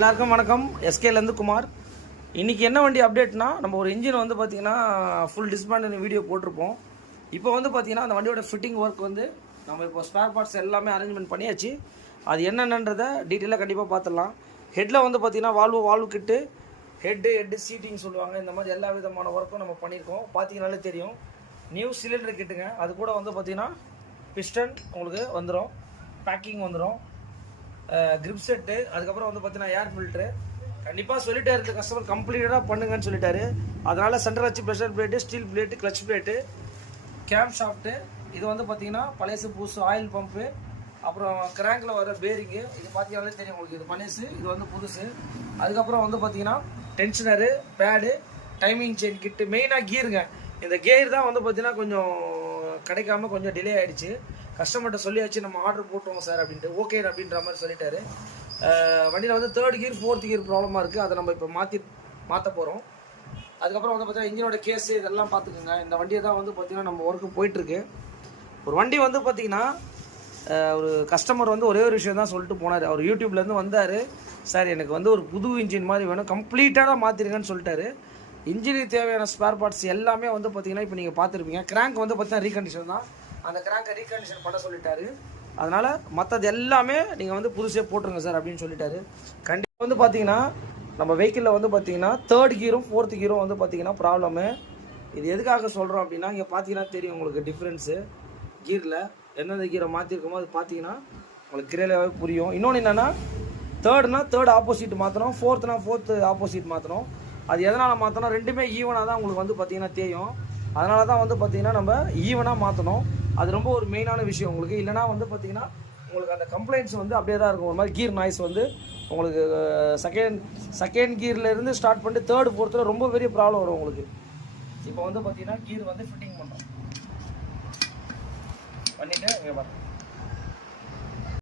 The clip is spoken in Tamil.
எல்லாருக்கும் வணக்கம். எஸ்கேலேருந்து குமார். இன்றைக்கி என்ன வண்டி அப்டேட்னா, நம்ம ஒரு இன்ஜின் வந்து பார்த்திங்கன்னா ஃபுல் டிஸ்பேண்ட் வீடியோ போட்டிருப்போம். இப்போ வந்து பார்த்திங்கன்னா அந்த வண்டியோட ஃபிட்டிங் ஒர்க் வந்து நம்ம இப்போ ஸ்பேர் பார்ட்ஸ் எல்லாமே அரேஞ்ச்மெண்ட் பண்ணியாச்சு. அது என்னென்னன்றதை டீட்டெயிலாக கண்டிப்பாக பார்த்துடலாம். ஹெட்டில் வந்து பார்த்திங்கன்னா வால்வு கிட்டு, ஹெட்டு சீட்டிங் சொல்லுவாங்க. இந்த மாதிரி எல்லா விதமான ஒர்க்கும் நம்ம பண்ணியிருக்கோம். பார்த்தீங்கனாலே தெரியும். நியூ சிலிண்டர் கிட்டுங்க. அது கூட வந்து பார்த்திங்கன்னா பிஸ்டன் உங்களுக்கு வந்துடும், பேக்கிங் வந்துடும், கிரிப் செட்டு, அதுக்கப்புறம் வந்து பார்த்தீங்கன்னா ஏர் ஃபில்ட்ரு. கண்டிப்பாக சொல்லிட்டாரு இந்த கஸ்டமர் கம்ப்ளீட்டாக பண்ணுங்கன்னு சொல்லிட்டாரு. அதனால் சென்ட்ரல் அச்சு, pressure plate, steel plate, clutch plate, game shaft, இது வந்து பார்த்தீங்கன்னா பழைசு புதுசு ஆயில் பம்பு, அப்புறம் கிராங்கில் வர பேரிங்கு. இது பார்த்தீங்கன்னாலே தெரியும் உங்களுக்கு. இது பழசு, இது வந்து புதுசு. அதுக்கப்புறம் வந்து பார்த்தீங்கன்னா டென்ஷனரு, பேடு, டைமிங் செயின் கிட்டு, மெயினாக கீருங்க. இந்த கியர் தான் வந்து பார்த்தீங்கன்னா கொஞ்சம் கிடைக்காம கொஞ்சம் டிலே ஆகிடுச்சு. கஸ்டமர்கிட்ட சொல்லியாச்சு, நம்ம ஆர்டர் போட்டுருவோம் சார் அப்படின்ட்டு. ஓகே அப்படின்ற மாதிரி சொல்லிட்டாரு. வண்டியில் வந்து 3rd கியர் 4th கியர் ப்ராப்ளமாக இருக்குது. அதை நம்ம இப்போ மாற்ற போகிறோம். அதுக்கப்புறம் வந்து பார்த்தீங்கன்னா இன்ஜினோட கேஸு இதெல்லாம் பார்த்துக்கோங்க. இந்த வண்டியை தான் வந்து பார்த்திங்கன்னா நம்ம ஒர்க்கு போயிட்டுருக்கு. ஒரு வண்டி வந்து பார்த்திங்கன்னா ஒரு கஸ்டமர் வந்து ஒரே ஒரு விஷயம் தான் சொல்லிட்டு போனார். அவர் யூடியூப்லேருந்து வந்தார். சார் எனக்கு வந்து ஒரு புது இன்ஜின் மாதிரி வேணும், கம்ப்ளீட்டாக மாற்றிருங்கன்னு சொல்லிட்டாரு. இன்ஜினுக்கு தேவையான ஸ்பேர் பார்ட்ஸ் எல்லாமே வந்து பார்த்திங்கன்னா இப்போ நீங்கள் பார்த்துருப்பீங்க. கிராங்க் வந்து பார்த்திங்கன்னா ரீகண்டிஷன் தான். அந்த கிராங்கை ரீகண்டிஷன் பண்ண சொல்லிட்டாரு. அதனால் மற்றது எல்லாமே நீங்கள் வந்து புதுசே போட்டுருங்க சார் அப்படின்னு சொல்லிட்டாரு. கண்டிப்பாக வந்து பார்த்தீங்கன்னா நம்ம வெஹிக்கிளில் வந்து பார்த்தீங்கன்னா 3rd கியரும் 4th கியரும் வந்து பார்த்தீங்கன்னா ப்ராப்ளமு. இது எதுக்காக சொல்கிறோம் அப்படின்னா, இங்கே பார்த்தீங்கன்னா தெரியும் உங்களுக்கு டிஃப்ரென்ஸு. கீரில் எந்தெந்த கீரை மாற்றிருக்கோமோ அது பார்த்தீங்கன்னா உங்களுக்கு கிரேலாகவே புரியும். இன்னொன்று என்னென்னா, 3ர்ட்னா 3rd ஆப்போசிட் மாற்றணும், 4த்னா 4th ஆப்போசிட் மாற்றணும். அது எதனால் மாற்றணும், ரெண்டுமே ஈவனாக தான் உங்களுக்கு வந்து பார்த்தீங்கன்னா தெரியும். அதனால தான் வந்து பார்த்தீங்கன்னா நம்ம ஈவனாக மாற்றணும். அது ரொம்ப ஒரு மெயினான விஷயம் உங்களுக்கு. இல்லைனா வந்து பார்த்தீங்கன்னா உங்களுக்கு அந்த கம்ப்ளைண்ட்ஸ் வந்து அப்படியே தான் இருக்கும். ஒரு மாதிரி கீர் நாய்ஸ் வந்து உங்களுக்கு செகண்ட் கீர்லேருந்து ஸ்டார்ட் பண்ணிட்டு 3rd 4th ரொம்ப பெரிய ப்ராப்ளம் வரும் உங்களுக்கு. இப்போ வந்து பார்த்தீங்கன்னா கீர் வந்து ஃபிட்டிங் பண்ணுறோம் பண்ணிவிட்டு இங்கே பாருங்கள்.